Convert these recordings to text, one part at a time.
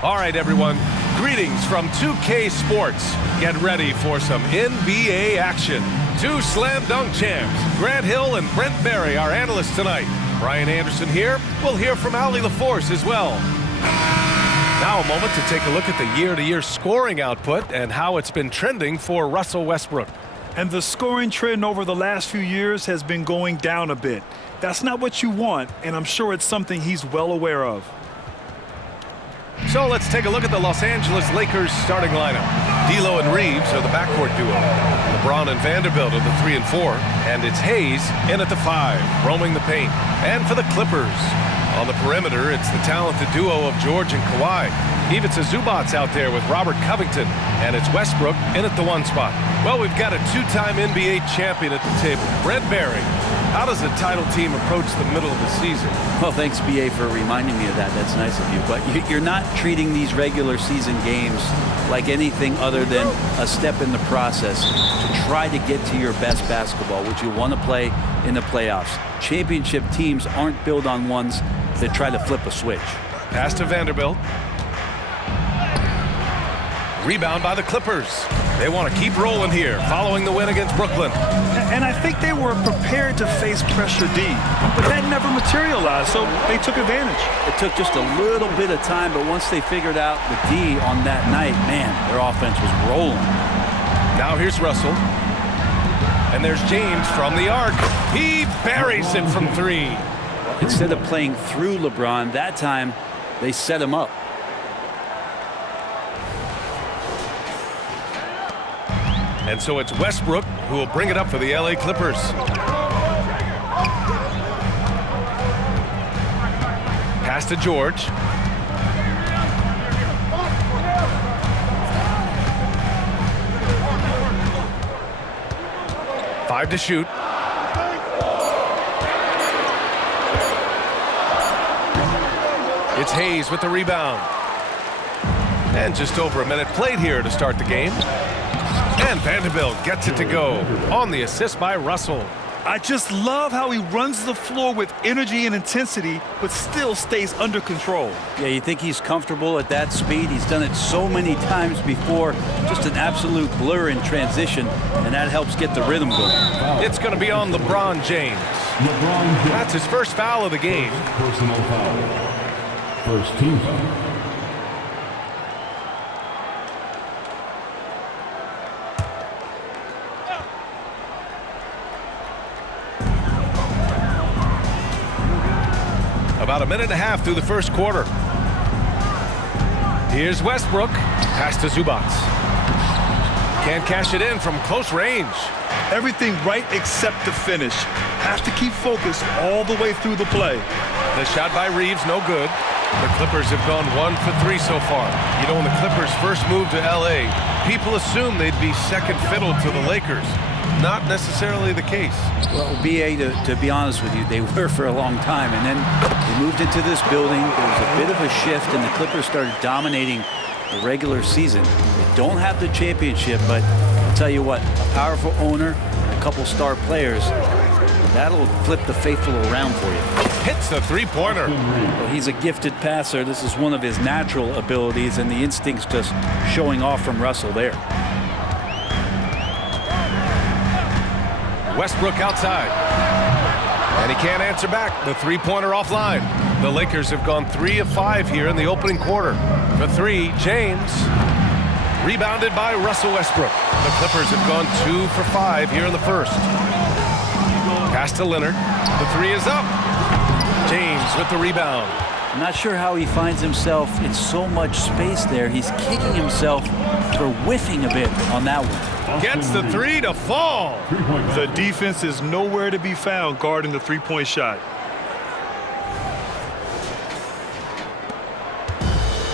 All right, everyone. Greetings from 2K Sports. Get ready for some NBA action. Two slam dunk champs, Grant Hill and Brent Berry, our analysts tonight. Brian Anderson here. We'll hear from Allie LaForce as well. Now a moment to take a look at the year-to-year scoring output and how it's been trending for Russell Westbrook. And the scoring trend over the last few years has been going down a bit. That's not what you want, and I'm sure it's something he's well aware of. So let's take a look at the Los Angeles Lakers starting lineup. D'Lo and Reeves are the backcourt duo. LeBron and Vanderbilt are the 3 and 4. And it's Hayes in at the 5, roaming the paint. And for the Clippers, on the perimeter, it's the talented duo of George and Kawhi. Ivica Zubac's out there with Robert Covington. And it's Westbrook in at the 1 spot. Well, we've got a 2-time NBA champion at the table, Brent Berry. How does a title team approach the middle of the season? Well, thanks, B.A., for reminding me of that. That's nice of you. But you're not treating these regular season games like anything other than a step in the process to try to get to your best basketball, which you want to play in the playoffs. Championship teams aren't built on ones that try to flip a switch. Pass to Vanderbilt. Rebound by the Clippers. They want to keep rolling here, following the win against Brooklyn. And I think they were prepared to face pressure D, but that never materialized, so they took advantage. It took just a little bit of time, but once they figured out the D on that night, man, their offense was rolling. Now here's Russell. And there's James from the arc. He buries it from 3. Instead of playing through LeBron, that time they set him up. And so it's Westbrook who will bring it up for the LA Clippers. Pass to George. Five to shoot. It's Hayes with the rebound. And just over a minute played here to start the game. And Vanderbilt gets it to go on the assist by Russell. I just love how he runs the floor with energy and intensity, but still stays under control. Yeah, you think he's comfortable at that speed? He's done it so many times before. Just an absolute blur in transition, and that helps get the rhythm going. It's going to be on LeBron James. That's his first foul of the game. Personal foul. First team foul. About a minute and a half through the first quarter. Here's Westbrook. Pass to Zubac. Can't cash it in from close range. Everything right except the finish. Have to keep focused all the way through the play. The shot by Reeves, no good. The Clippers have gone 1 for 3 so far. You know, when the Clippers first moved to LA, people assumed they'd be second fiddle to the Lakers. Not necessarily the case. Well, B.A., to be honest with you, they were for a long time. And then they moved into this building. There was a bit of a shift, and the Clippers started dominating the regular season. They don't have the championship, but I'll tell you what, a powerful owner, a couple star players, that'll flip the faithful around for you. Hits the three-pointer. Well, he's a gifted passer. This is one of his natural abilities, and the instincts just showing off from Russell there. Westbrook outside. And he can't answer back. The three-pointer offline. The Lakers have gone 3 of 5 here in the opening quarter. For 3, James. Rebounded by Russell Westbrook. The Clippers have gone 2 for 5 here in the first. Pass to Leonard. The 3 is up. James with the rebound. I'm not sure how he finds himself in so much space there. He's kicking himself for whiffing a bit on that one. Gets the 3 to fall. The defense is nowhere to be found guarding the three-point shot.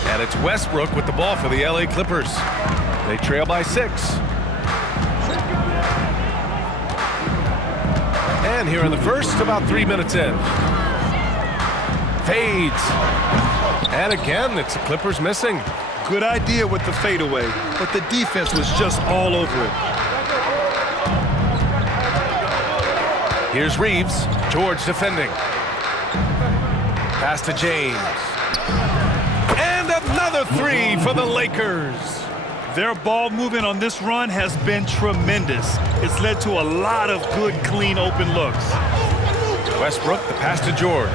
And it's Westbrook with the ball for the LA Clippers. They trail by 6. And here in the first, about 3 minutes in. Fades. And again, it's the Clippers missing. Good idea with the fadeaway, but the defense was just all over it. Here's Reeves. George defending. Pass to James. And another three for the Lakers. Their ball movement on this run has been tremendous. It's led to a lot of good, clean, open looks. Westbrook, the pass to George.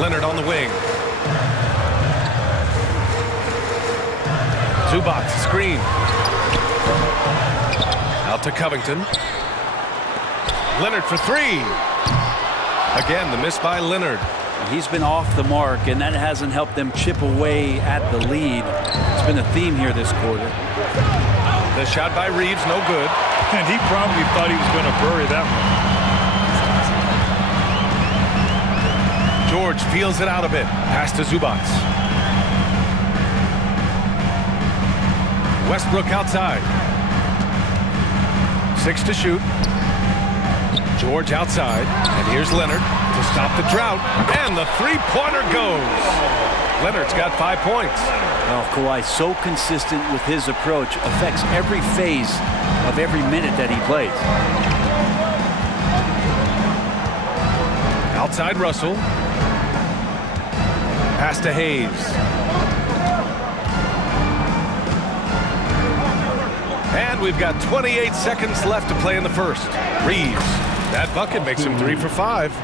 Leonard on the wing. Zubac, screen. Out to Covington. Leonard for three. Again, the miss by Leonard. He's been off the mark, and that hasn't helped them chip away at the lead. It's been a theme here this quarter. The shot by Reeves, no good. And he probably thought he was going to bury that one. George feels it out a bit. Pass to Zubac. Westbrook outside. 6 to shoot. George outside. And here's Leonard to stop the drought. And the three-pointer goes. Leonard's got 5 points. Oh, Kawhi, so consistent with his approach. Affects every phase of every minute that he plays. Outside Russell. Pass to Hayes. And we've got 28 seconds left to play in the first. Reeves. That bucket makes him 3 for 5.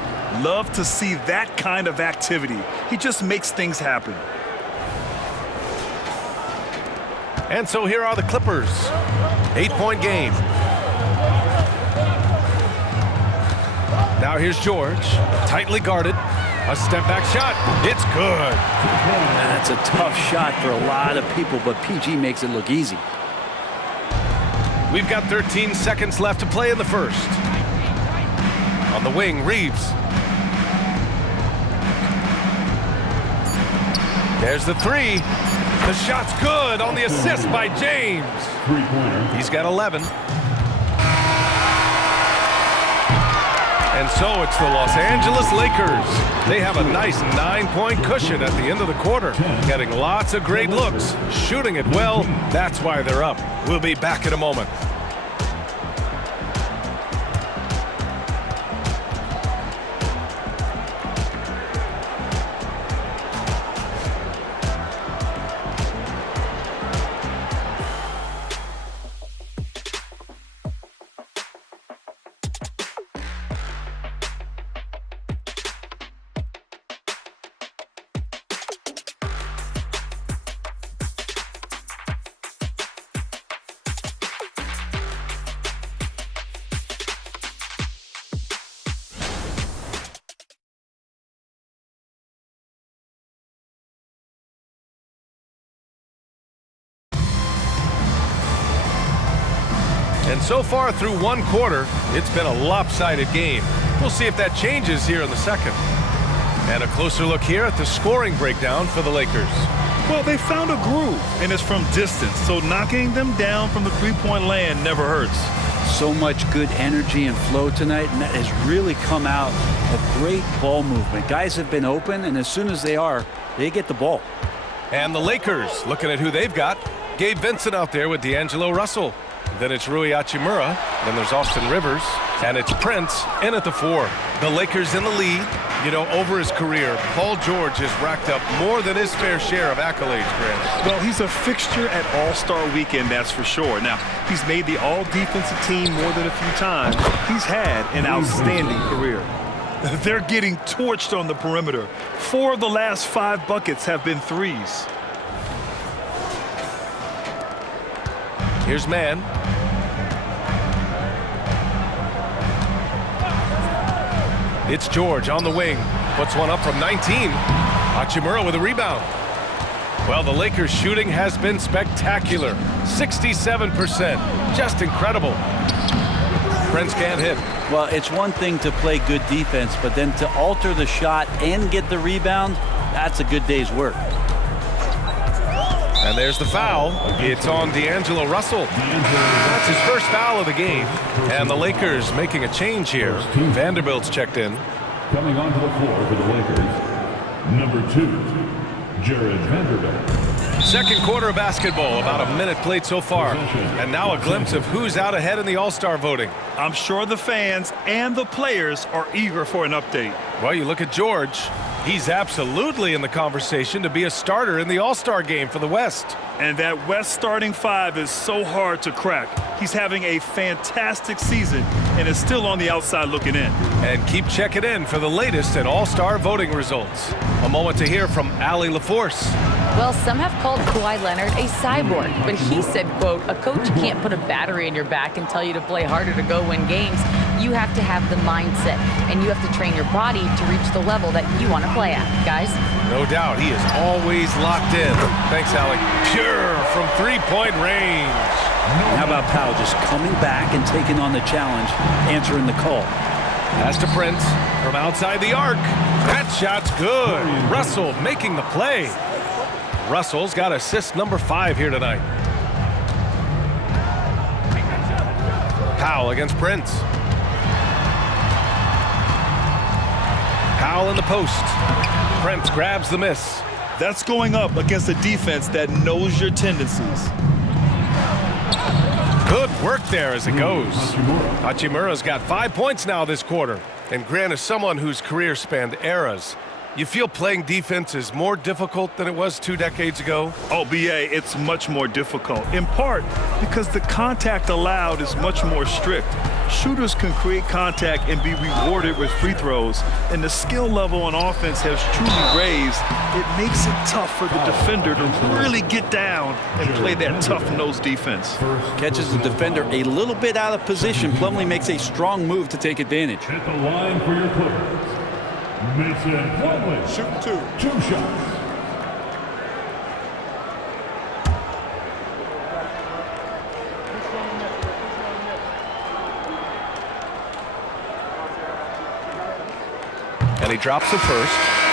Love to see that kind of activity. He just makes things happen. And so here are the Clippers. 8-point game. Now here's George. Tightly guarded. A step-back shot. It's good. That's a tough shot for a lot of people, but PG makes it look easy. We've got 13 seconds left to play in the first. On the wing, Reeves. There's the three. The shot's good on the assist by James. He's got 11. And so it's the Los Angeles Lakers. They have a nice 9-point cushion at the end of the quarter. Getting lots of great looks. Shooting it well. That's why they're up. We'll be back in a moment. And so far through one quarter, it's been a lopsided game. We'll see if that changes here in the second. And a closer look here at the scoring breakdown for the Lakers. Well, they found a groove, and it's from distance, so knocking them down from the three-point land never hurts. So much good energy and flow tonight, and that has really come out of great ball movement. Guys have been open, and as soon as they get the ball. And the Lakers, looking at who they've got. Gabe Vincent out there with D'Angelo Russell. Then it's Rui Hachimura. Then there's Austin Rivers. And it's Prince in at the 4. The Lakers in the lead. You know, over his career, Paul George has racked up more than his fair share of accolades, Grant. Well, he's a fixture at All-Star Weekend, that's for sure. Now, he's made the All-Defensive Team more than a few times. He's had an outstanding career. They're getting torched on the perimeter. 4 of the last 5 buckets have been threes. Here's Mann. It's George on the wing. Puts one up from 19. Hachimura with a rebound. Well, the Lakers' shooting has been spectacular. 67%. Just incredible. Prince can't hit. Well, it's one thing to play good defense, but then to alter the shot and get the rebound, that's a good day's work. And there's the foul. It's on D'Angelo Russell. That's his first foul of the game. And the Lakers making a change here. Vanderbilt's checked in. Coming onto the floor for the Lakers, number 2, Jared Vanderbilt. Second quarter of basketball, about a minute played so far. And now a glimpse of who's out ahead in the All-Star voting. I'm sure the fans and the players are eager for an update. Well, you look at George. He's absolutely in the conversation to be a starter in the All-Star game for the West. And that West starting five is so hard to crack. He's having a fantastic season and is still on the outside looking in. And keep checking in for the latest in All-Star voting results. A moment to hear from Allie LaForce. Well, some have called Kawhi Leonard a cyborg, but he said, quote, a coach can't put a battery in your back and tell you to play harder to go win games. You have to have the mindset, and you have to train your body to reach the level that you want to play at, guys. No doubt, he is always locked in. Thanks, Allie. Pure from three-point range. How about Powell just coming back and taking on the challenge, answering the call? Pass to Prince from outside the arc. That shot's good. Russell making the play. Russell's got assist number 5 here tonight. Powell against Prince. Powell in the post. Prince grabs the miss. That's going up against a defense that knows your tendencies. Good work there as it goes. Hachimura's got 5 points now this quarter. And Grant is someone whose career spanned eras. You feel playing defense is more difficult than it was 2 decades ago? Oh, BA, it's much more difficult, in part because the contact allowed is much more strict. Shooters can create contact and be rewarded with free throws, and the skill level on offense has truly raised. It makes it tough for the defender to really get down and play that tough-nosed defense. Catches the defender a little bit out of position. Plumlee makes a strong move to take advantage. Hit the line for your Clippers. Mason Plumlee. Shoot 2 shots. And he drops the first.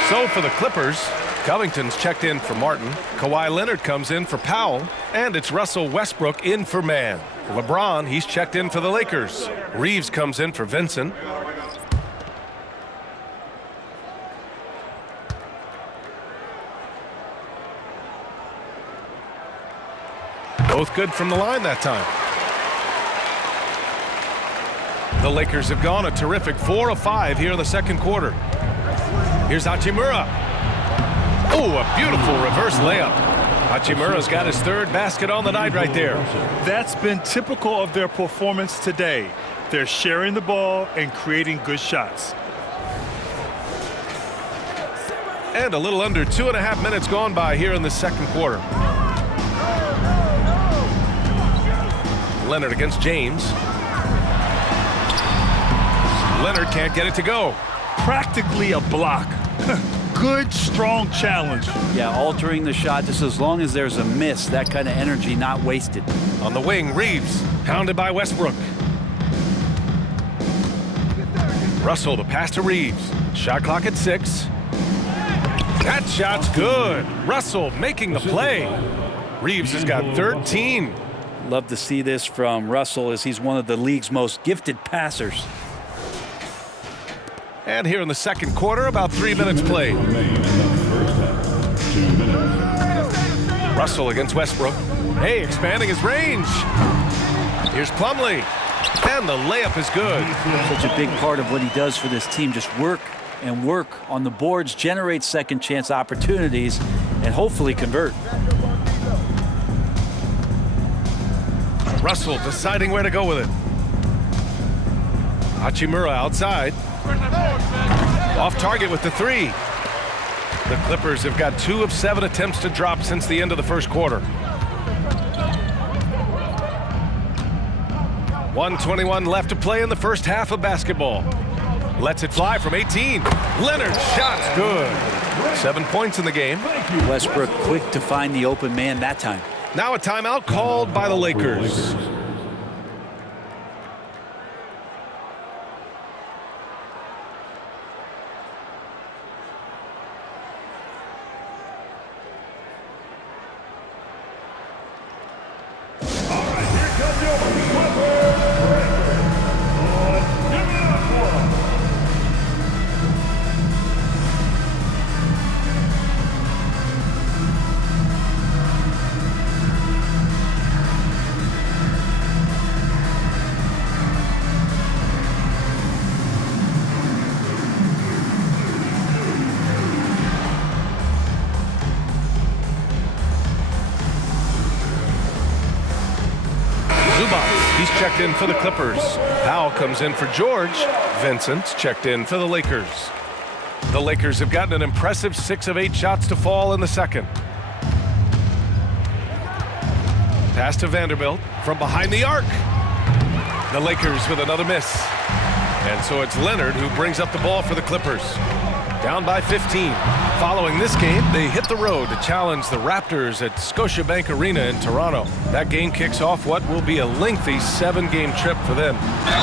So for the Clippers, Covington's checked in for Martin. Kawhi Leonard comes in for Powell. And it's Russell Westbrook in for Mann. LeBron, he's checked in for the Lakers. Reeves comes in for Vincent. Both good from the line that time. The Lakers have gone a terrific 4 of 5 here in the second quarter. Here's Hachimura. Oh, a beautiful reverse layup. Hachimura's got his 3rd basket on the night right there. That's been typical of their performance today. They're sharing the ball and creating good shots. And a little under 2.5 minutes gone by here in the second quarter. Leonard against James. Leonard can't get it to go. Practically a block. Good, strong challenge. Yeah, altering the shot just as long as there's a miss. That kind of energy not wasted. On the wing, Reeves, pounded by Westbrook. Russell, the pass to Reeves. Shot clock at 6. That shot's good. Russell making the play. Reeves has got 13. Love to see this from Russell as he's one of the league's most gifted passers. And here in the second quarter, about 3 minutes played. Russell against Westbrook. Hey, expanding his range. Here's Plumlee. And the layup is good. Such a big part of what he does for this team. Just work and work on the boards, generate second chance opportunities, and hopefully convert. Russell deciding where to go with it. Hachimura outside. Off target with the 3. The Clippers have got 2 of 7 attempts to drop since the end of the first quarter. 1:21 left to play in the first half of basketball. Lets it fly from 18. Leonard's shot's good. 7 points in the game. Westbrook quick to find the open man that time. Now a timeout called by the Lakers. Zubac, he's checked in for the Clippers. Powell comes in for George. Vincent's checked in for the Lakers. The Lakers have gotten an impressive 6 of 8 shots to fall in the second. Pass to Vanderbilt from behind the arc. The Lakers with another miss. And so it's Leonard who brings up the ball for the Clippers. Down by 15. Following this game, they hit the road to challenge the Raptors at Scotiabank Arena in Toronto. That game kicks off what will be a lengthy 7-game trip for them.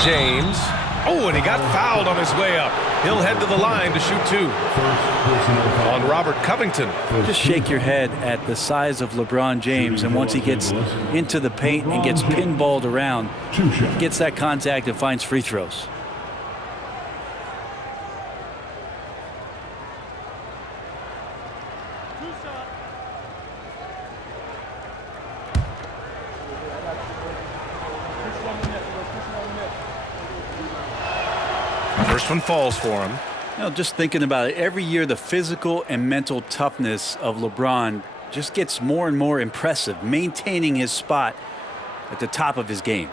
James. Oh, and he got fouled on his way up. He'll head to the line to shoot 2. On Robert Covington. Just shake your head at the size of LeBron James, and once he gets into the paint and gets pinballed around, gets that contact and finds free throws. First one falls for him. You know, just thinking about it, every year the physical and mental toughness of LeBron just gets more and more impressive, maintaining his spot at the top of his game.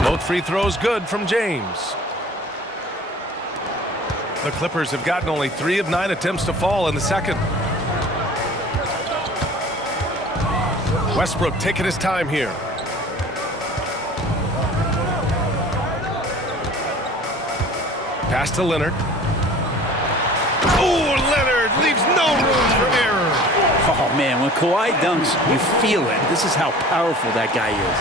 Both free throws good from James. The Clippers have gotten only 3 of 9 attempts to fall in the second. Westbrook taking his time here. Pass to Leonard. Oh, Leonard leaves no room for error. Oh, man, when Kawhi dunks, you feel it. This is how powerful that guy is.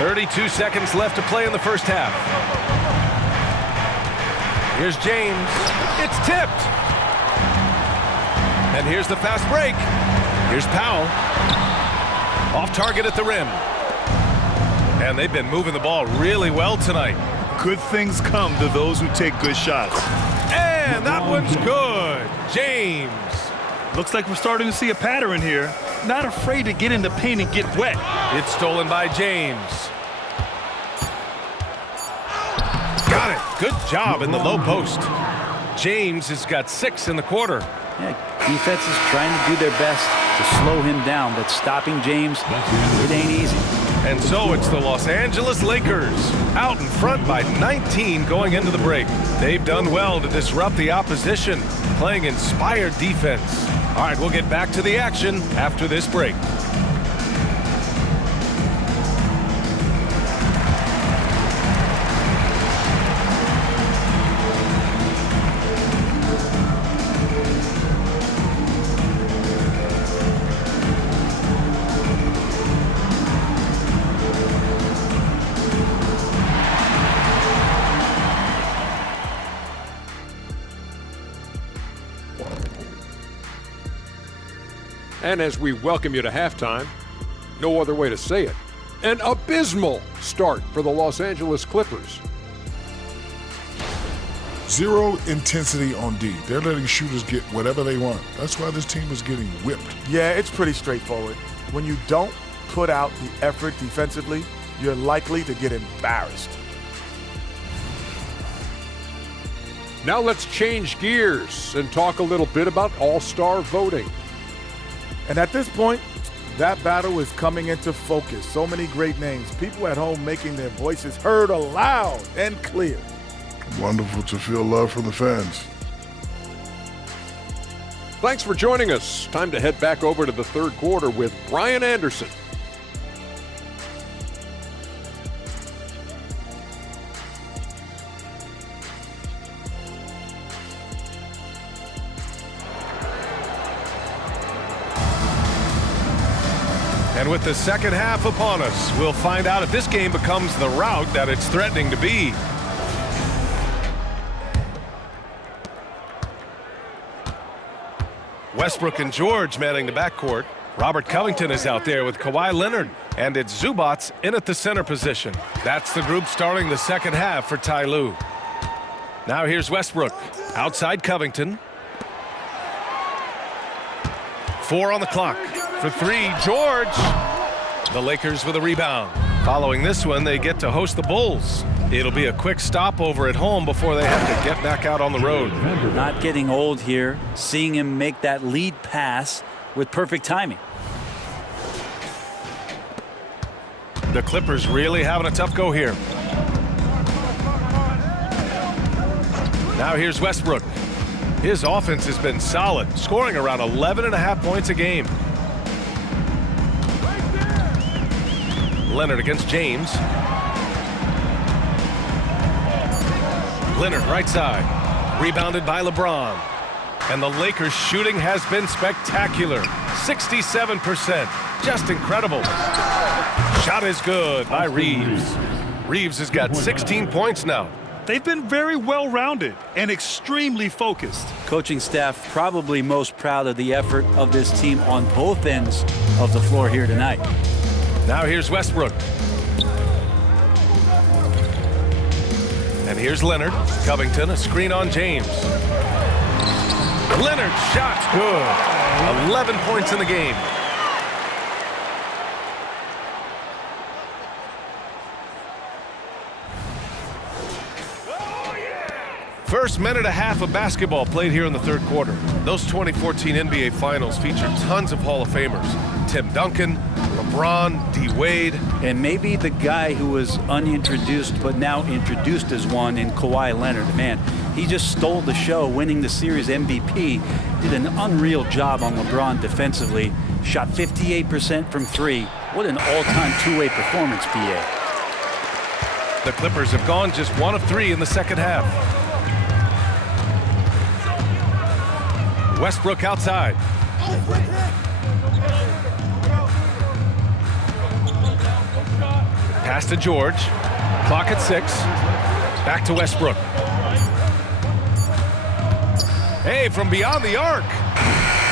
32 seconds left to play in the first half. Here's James. It's tipped. And here's the fast break. Here's Powell. Off target at the rim. And they've been moving the ball really well tonight. Good things come to those who take good shots. And that one's good. James. Looks like we're starting to see a pattern here. Not afraid to get in the paint and get wet. It's stolen by James. Got it. Good job in the low post. James has got 6 in the quarter. Yeah, defense is trying to do their best to slow him down, but stopping James, it ain't easy. And so it's the Los Angeles Lakers out in front by 19 going into the break. They've done well to disrupt the opposition, playing inspired defense. All right, we'll get back to the action after this break. And as we welcome you to halftime, no other way to say it, an abysmal start for the Los Angeles Clippers. Zero intensity on D. They're letting shooters get whatever they want. That's why this team is getting whipped. Yeah, it's pretty straightforward. When you don't put out the effort defensively, you're likely to get embarrassed. Now let's change gears and talk a little bit about all-star voting. And at this point, that battle is coming into focus. So many great names. People at home making their voices heard aloud and clear. Wonderful to feel love from the fans. Thanks for joining us. Time to head back over to the third quarter with Brian Anderson. And with the second half upon us, we'll find out if this game becomes the rout that it's threatening to be. Westbrook and George manning the backcourt. Robert Covington is out there with Kawhi Leonard. And it's Zubac in at the center position. That's the group starting the second half for Ty Lue. Now here's Westbrook. Outside Covington. 4 on the clock. For 3, George. The Lakers with a rebound. Following this one, they get to host the Bulls. It'll be a quick stopover at home before they have to get back out on the road. Not getting old here, seeing him make that lead pass with perfect timing. The Clippers really having a tough go here. Now here's Westbrook. His offense has been solid, scoring around 11.5 points a game. Leonard against James. Leonard right side. Rebounded by LeBron. And the Lakers shooting has been spectacular. 67%. Just incredible. Shot is good by Reeves. Reeves has got 16 points now. They've been very well-rounded and extremely focused. Coaching staff probably most proud of the effort of this team on both ends of the floor here tonight. Now here's Westbrook. And here's Leonard. Covington, a screen on James. Leonard, shot's good. 11 points in the game. First minute and a half of basketball played here in the third quarter. Those 2014 NBA Finals featured tons of Hall of Famers. Tim Duncan, LeBron, D. Wade. And maybe the guy who was unintroduced but now introduced as one in Kawhi Leonard. Man, he just stole the show, winning the series MVP. Did an unreal job on LeBron defensively. Shot 58% from three. What an all-time two-way performance, PA. The Clippers have gone just 1 of 3 in the second half. Westbrook outside. Pass to George. Clock at 6. Back to Westbrook. Hey, from beyond the arc.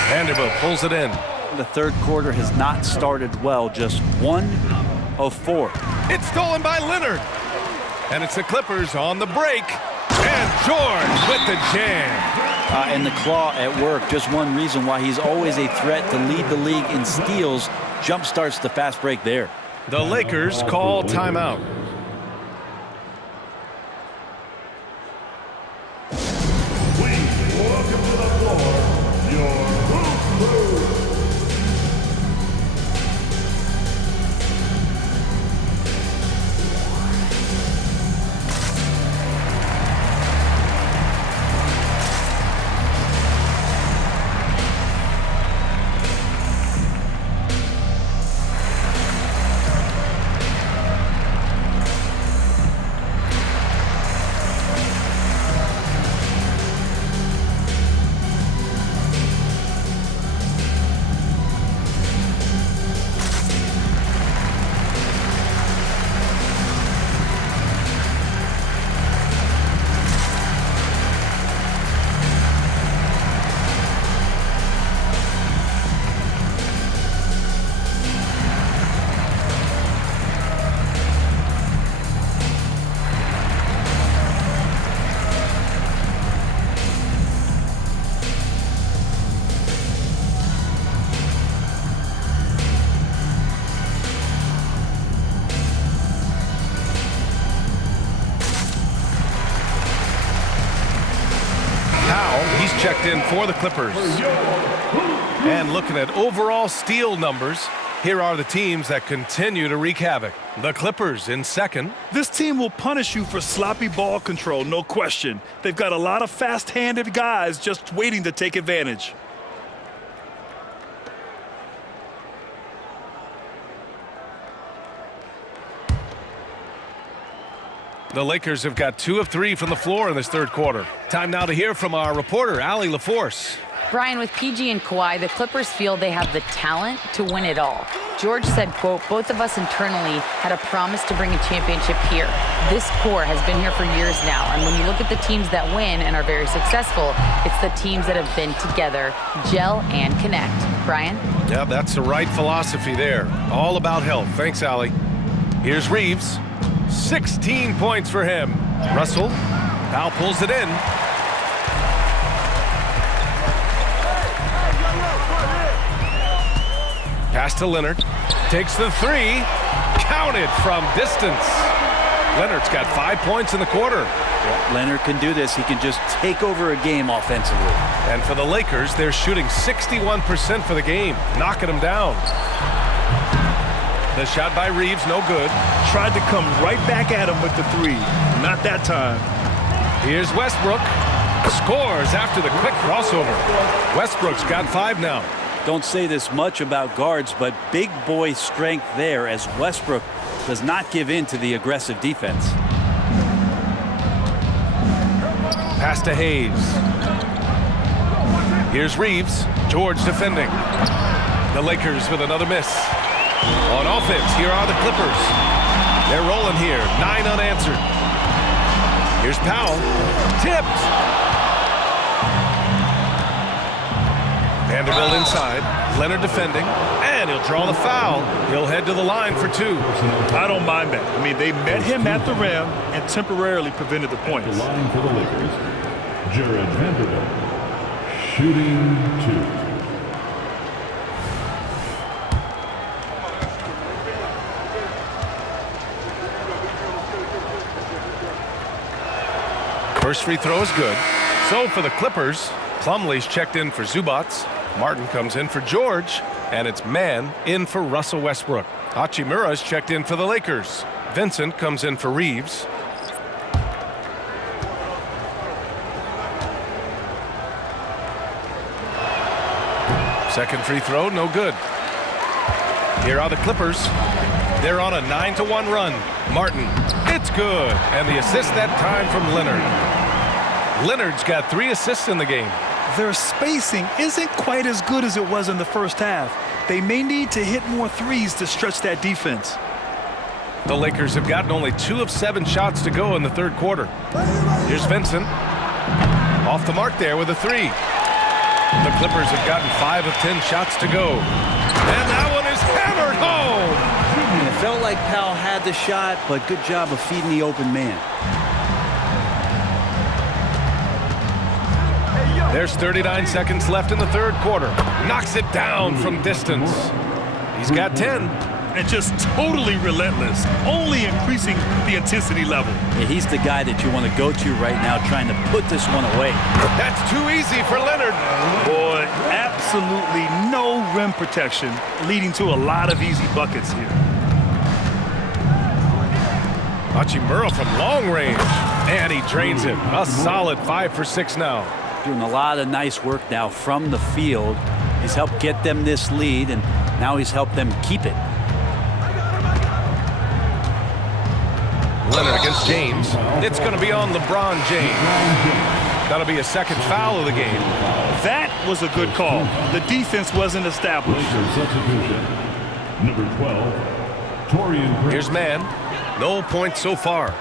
Vanderbilt pulls it in. The third quarter has not started well, just 1 of 4. It's stolen by Leonard. And it's the Clippers on the break. And George with the jam. And the claw at work, just one reason why he's always a threat to lead the league in steals. Jump starts the fast break there. The Lakers call timeout. Welcome to the floor, your Hoop Crew. Checked in for the Clippers. And looking at overall steal numbers, here are the teams that continue to wreak havoc. The Clippers in second. This team will punish you for sloppy ball control, no question. They've got a lot of fast-handed guys just waiting to take advantage. The Lakers have got 2 of 3 from the floor in this third quarter. Time now to hear from our reporter, Allie LaForce. Brian, with PG and Kawhi, the Clippers feel they have the talent to win it all. George said, quote, both of us internally had a promise to bring a championship here. This core has been here for years now, and when you look at the teams that win and are very successful, it's the teams that have been together, gel and connect. Brian? Yeah, that's the right philosophy there. All about health. Thanks, Allie. Here's Reeves. 16 points for him. Russell, Powell pulls it in. Pass to Leonard. Takes the 3. counted from distance. Leonard's got 5 points in the quarter. Yeah, Leonard can do this. He can just take over a game offensively. And for the Lakers, they're shooting 61% for the game, knocking them down. The shot by Reeves, no good. Tried to come right back at him with the three. Not that time. Here's Westbrook. Scores after the quick crossover. Westbrook's got 5 now. Don't say this much about guards, but big boy strength there as Westbrook does not give in to the aggressive defense. Pass to Hayes. Here's Reeves. George defending. The Lakers with another miss. On offense, here are the Clippers. They're rolling here, 9 unanswered. Here's Powell. Tipped. Vanderbilt inside. Leonard defending. And he'll draw the foul. He'll head to the line for 2. I don't mind that. I mean, they met him at the rim and temporarily prevented the points. The line for the Lakers, Jared Vanderbilt, shooting 2. First free throw is good. So for the Clippers, Plumlee's checked in for Zubats. Martin comes in for George. And it's Mann in for Russell Westbrook. Hachimura's checked in for the Lakers. Vincent comes in for Reeves. Second free throw, no good. Here are the Clippers. They're on a 9-1 run. Martin, it's good. And the assist that time from Leonard. Leonard's got 3 assists in the game. Their spacing isn't quite as good as it was in the first half. They may need to hit more threes to stretch that defense. The Lakers have gotten only 2 of 7 shots to go in the third quarter. Here's Vincent. Off the mark there with a 3. The Clippers have gotten 5 of 10 shots to go. And that one is hammered home. It felt like Powell had the shot, but good job of feeding the open man. There's 39 seconds left in the third quarter. Knocks it down from distance. He's got 10. And just totally relentless, only increasing the intensity level. Yeah, he's the guy that you want to go to right now, trying to put this one away. That's too easy for Leonard. Boy, absolutely no rim protection, leading to a lot of easy buckets here. Hachimura from long range. And he drains it. A solid 5 for 6 now. Doing a lot of nice work now from the field. He's helped get them this lead, and now he's helped them keep it. Leonard against James. It's going to be on LeBron James. That'll be a second foul of the game. That was a good call. The defense wasn't established. Substitution. Number 12, Torian Prince. Here's Mann. No points so far.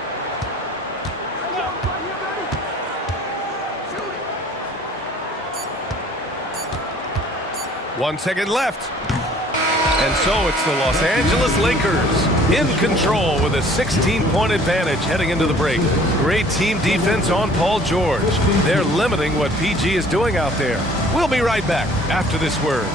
One second left. And so it's the Los Angeles Lakers in control with a 16-point advantage heading into the break. Great team defense on Paul George. They're limiting what PG is doing out there. We'll be right back after this word.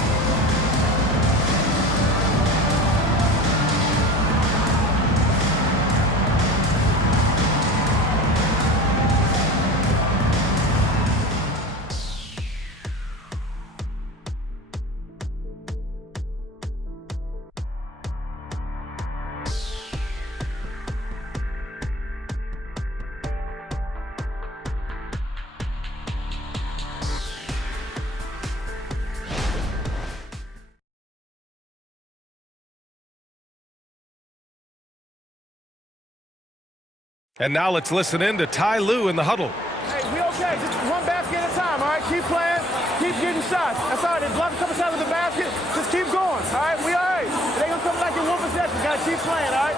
And now let's listen in to Ty Lue in the huddle. Hey, we okay. Just one basket at a time, all right? Keep playing. Keep getting shots. That's all right. There's lots of coming out of the basket. Just keep going, all right? We all right. They gonna come like in one possession. Gotta keep playing, all right?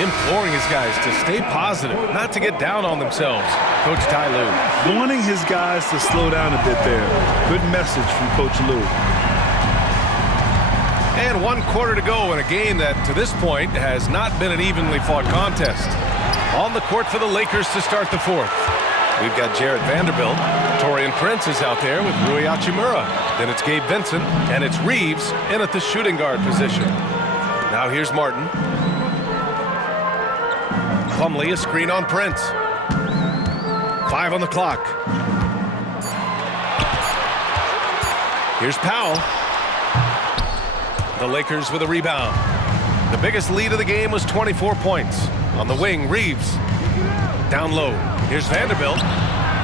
Imploring his guys to stay positive, not to get down on themselves. Coach Ty Lue. Wanting his guys to slow down a bit there. Good message from Coach Lue. And 1 quarter to go in a game that, to this point, has not been an evenly fought contest. On the court for the Lakers to start the fourth. We've got Jared Vanderbilt. Torian Prince is out there with Rui Hachimura. Then it's Gabe Vincent, and it's Reeves in at the shooting guard position. Now here's Martin. Plumlee a screen on Prince. 5 on the clock. Here's Powell. The Lakers with a rebound. The biggest lead of the game was 24 points. On the wing, Reeves. Down low. Here's Vanderbilt.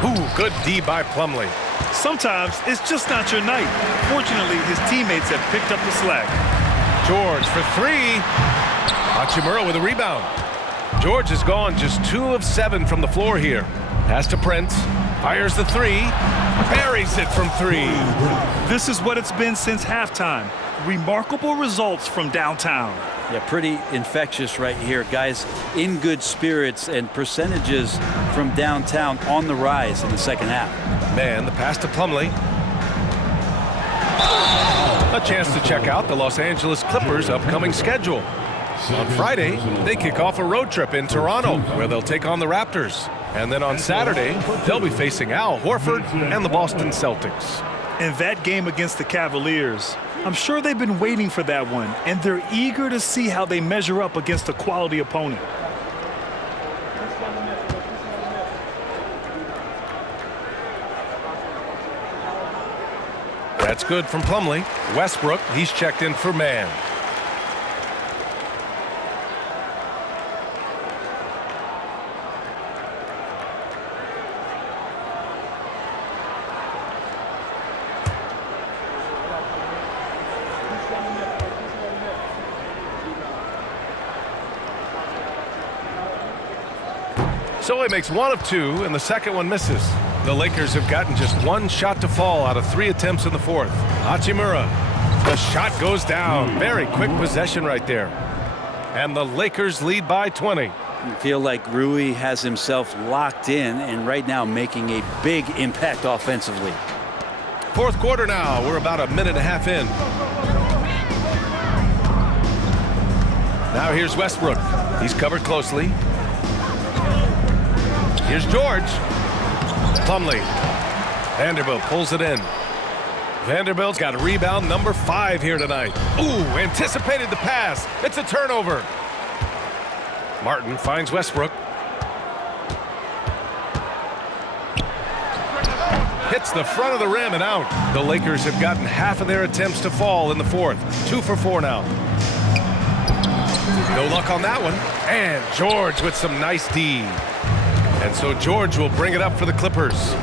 Ooh, good D by Plumlee. Sometimes it's just not your night. Fortunately, his teammates have picked up the slack. George for 3. Hachimura with a rebound. George has gone just 2 of 7 from the floor here. Pass to Prince. Fires the 3. Buries it from 3. This is what it's been since halftime. Remarkable results from downtown. Yeah, pretty infectious right here. Guys in good spirits and percentages from downtown on the rise in the second half. Man, the pass to Plumlee. A chance to check out the Los Angeles Clippers' upcoming schedule. On Friday, they kick off a road trip in Toronto, where they'll take on the Raptors. And then on Saturday, they'll be facing Al Horford and the Boston Celtics. And that game against the Cavaliers, I'm sure they've been waiting for that one, and they're eager to see how they measure up against a quality opponent. That's good from Plumlee. Westbrook, he's checked in for man. So he makes 1 of 2, and the second one misses. The Lakers have gotten just 1 shot to fall out of 3 attempts in the fourth. Hachimura, the shot goes down. Very quick possession right there. And the Lakers lead by 20. I feel like Rui has himself locked in and right now making a big impact offensively. Fourth quarter now. We're about a minute and a half in. Now here's Westbrook. He's covered closely. Here's George. Plumlee. Vanderbilt pulls it in. Vanderbilt's got a rebound number 5 here tonight. Ooh, anticipated the pass. It's a turnover. Martin finds Westbrook. Hits the front of the rim and out. The Lakers have gotten half of their attempts to fall in the fourth. 2 for 4 now. No luck on that one. And George with some nice D. And so George will bring it up for the Clippers.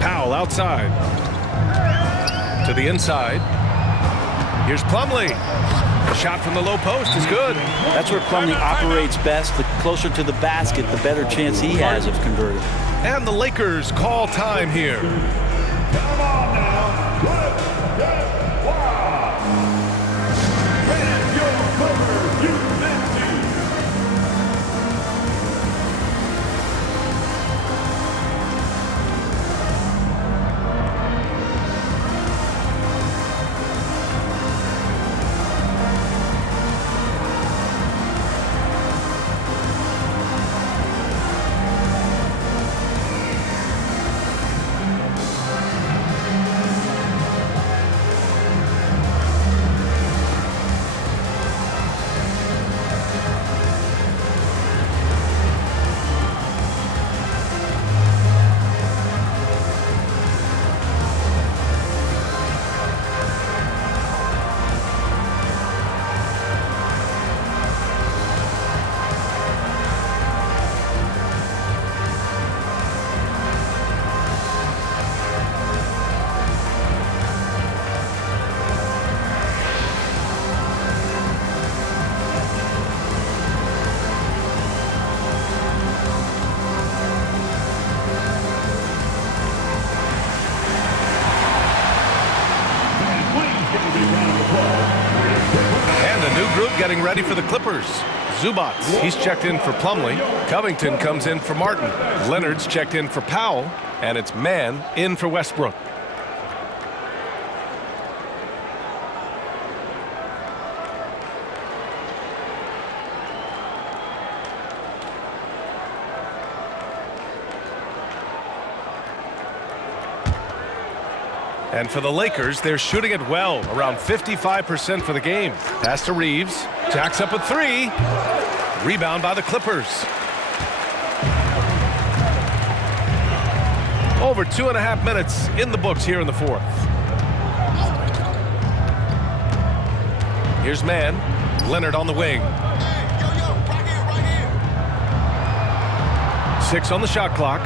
Powell outside. To the inside. Here's Plumlee. The shot from the low post is good. That's where Plumlee operates best. The closer to the basket, the better chance he has of converting. And the Lakers call time here. Come on now. Wow. And your Clippers, you Getting ready for the Clippers. Zubac, he's checked in for Plumlee. Covington comes in for Martin. Leonard's checked in for Powell. And it's man in for Westbrook. And for the Lakers, they're shooting it well, around 55% for the game. Pass to Reeves. Jacks up a three. Rebound by the Clippers. Over 2.5 minutes in the books here in the fourth. Here's man. Leonard on the wing. 6 on the shot clock.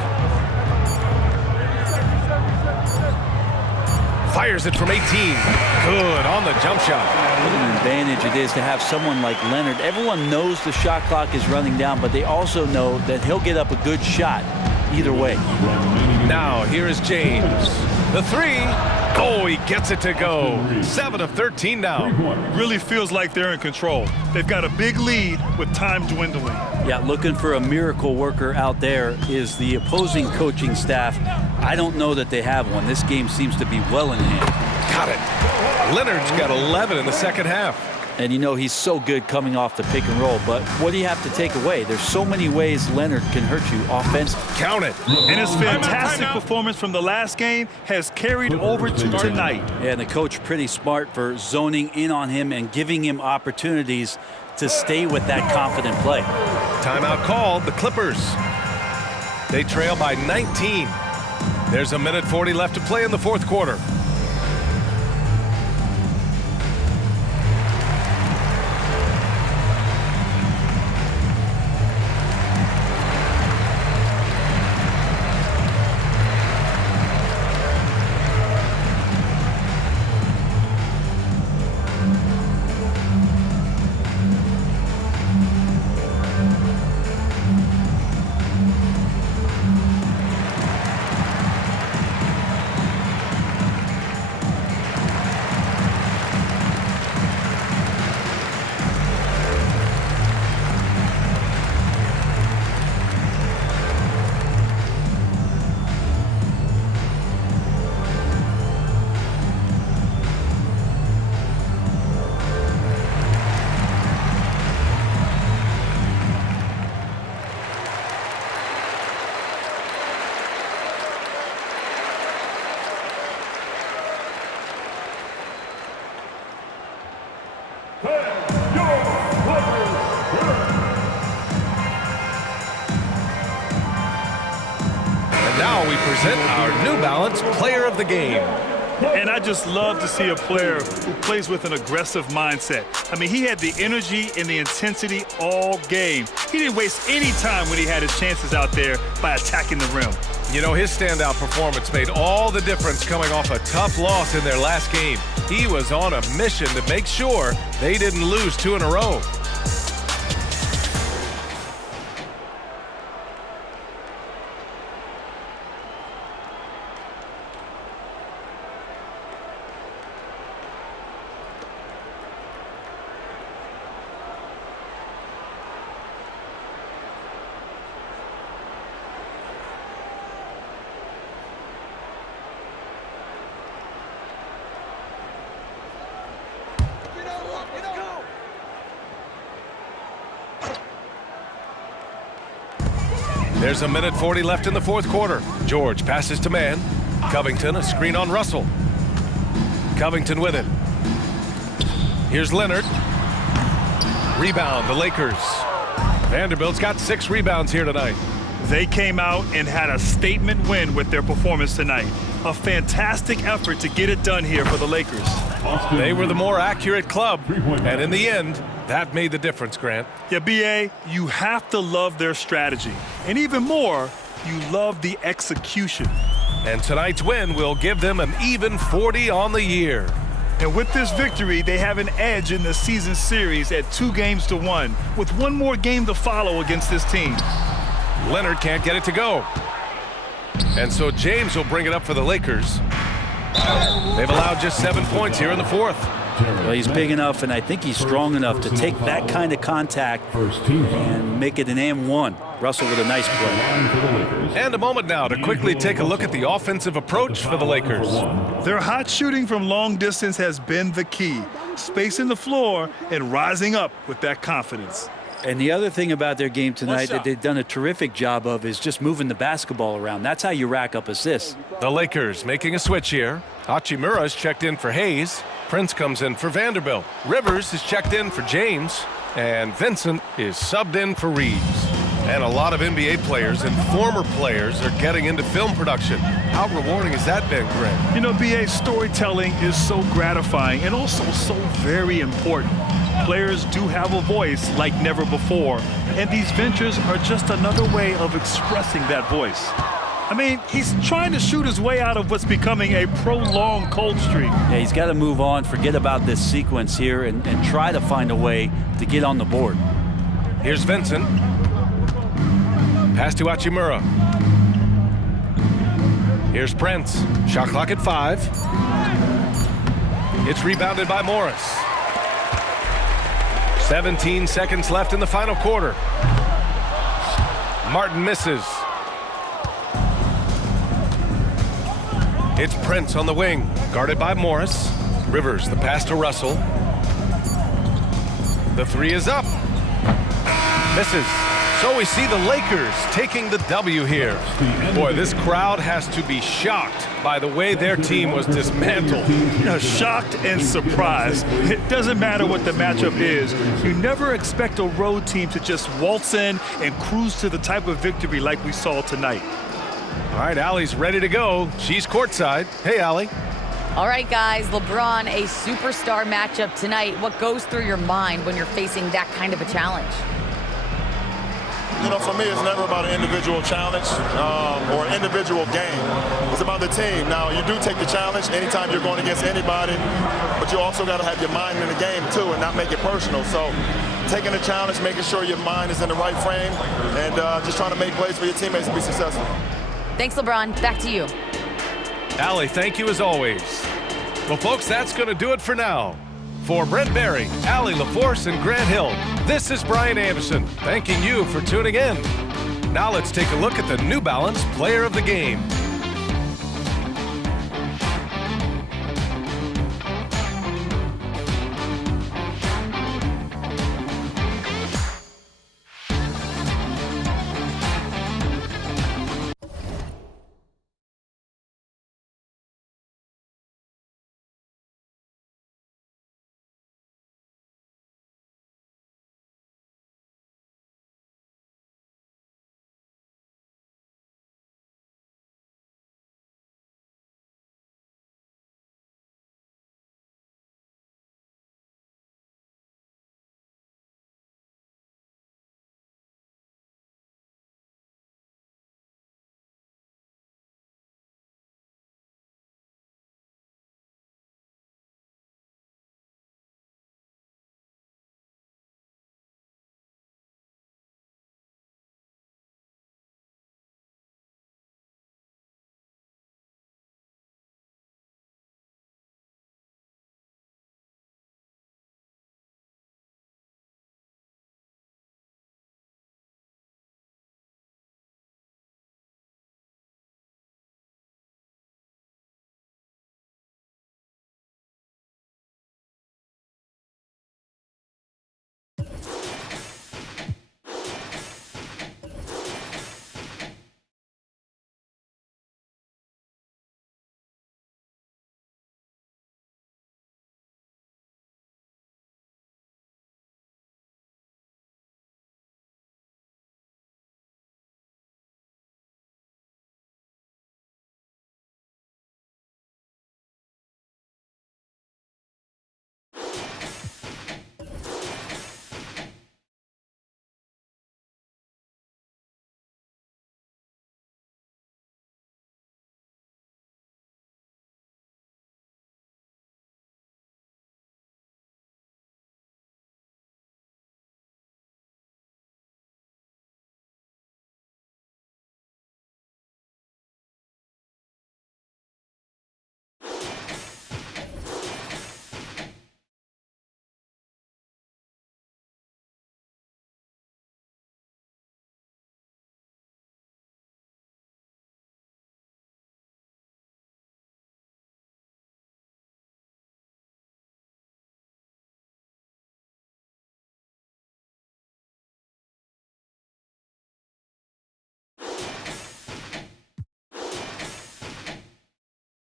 Fires it from 18. Good on the jump shot. What an advantage it is to have someone like Leonard. Everyone knows the shot clock is running down, but they also know that he'll get up a good shot either way. Now here is James. The three. Oh, he gets it to go. 7 of 13 now. Really feels like they're in control. They've got a big lead with time dwindling. Yeah, looking for a miracle worker out there is the opposing coaching staff. I don't know that they have one. This game seems to be well in hand. Got it. Leonard's got 11 in the second half. And you know he's so good coming off the pick and roll, but what do you have to take away? There's so many ways Leonard can hurt you offensively. Count it. And his fantastic performance from the last game has carried over to tonight. Yeah, and the coach pretty smart for zoning in on him and giving him opportunities to stay with that confident play. Timeout called, the Clippers. They trail by 19. There's a minute 40 left to play in the fourth quarter. Now we present our New Balance Player of the Game. And I just love to see a player who plays with an aggressive mindset. I mean, he had the energy and the intensity all game. He didn't waste any time when he had his chances out there by attacking the rim. You know, his standout performance made all the difference coming off a tough loss in their last game. He was on a mission to make sure they didn't lose 2 in a row. There's a minute 40 left in the fourth quarter. George passes to man. Covington, a screen on Russell. Covington with it. Here's Leonard. Rebound, the Lakers. Vanderbilt's got 6 rebounds here tonight. They came out and had a statement win with their performance tonight. A fantastic effort to get it done here for the Lakers. They were the more accurate club, and in the end, that made the difference, Grant. Yeah, B.A., you have to love their strategy. And even more, you love the execution. And tonight's win will give them an even 40 on the year. And with this victory, they have an edge in the season series at 2-1, with one more game to follow against this team. Leonard can't get it to go. And so James will bring it up for the Lakers. They've allowed just 7 points here in the fourth. Well, he's big enough, and I think he's strong enough to take that kind of contact and make it an and-one. Russell with a nice play. And a moment now to quickly take a look at the offensive approach for the Lakers. Their hot shooting from long distance has been the key. Spacing the floor and rising up with that confidence. And the other thing about their game tonight that they've done a terrific job of is just moving the basketball around. That's how you rack up assists. The Lakers making a switch here. Hachimura's checked in for Hayes. Prince comes in for Vanderbilt. Rivers is checked in for James. And Vincent is subbed in for Reeves. And a lot of NBA players and former players are getting into film production. How rewarding has that been, Greg? You know, BA, storytelling is so gratifying and also so very important. Players do have a voice like never before, and these ventures are just another way of expressing that voice. I mean, he's trying to shoot his way out of what's becoming a prolonged cold streak. Yeah, he's got to move on, forget about this sequence here, and try to find a way to get on the board. Here's Vincent. Pass to Hachimura. Here's Prince. Shot clock at 5. It's rebounded by Morris. 17 seconds left in the final quarter. Martin misses. It's Prince on the wing, guarded by Morris. Rivers, the pass to Russell. The 3 is up. Misses. So we see the Lakers taking the W here. Boy, this crowd has to be shocked by the way their team was dismantled. You know, shocked and surprised. It doesn't matter what the matchup is. You never expect a road team to just waltz in and cruise to the type of victory like we saw tonight. All right, Allie's ready to go. She's courtside. Hey, Allie. All right, guys, LeBron, a superstar matchup tonight. What goes through your mind when you're facing that kind of a challenge? You know, for me, it's never about an individual challenge or an individual game. It's about the team. Now, you do take the challenge anytime you're going against anybody, but you also got to have your mind in the game, too, and not make it personal. So taking the challenge, making sure your mind is in the right frame, and just trying to make plays for your teammates to be successful. Thanks, LeBron. Back to you. Allie, thank you as always. Well, folks, that's going to do it for now. For Brent Barry, Allie LaForce, and Grant Hill, this is Brian Anderson, thanking you for tuning in. Now let's take a look at the New Balance Player of the Game.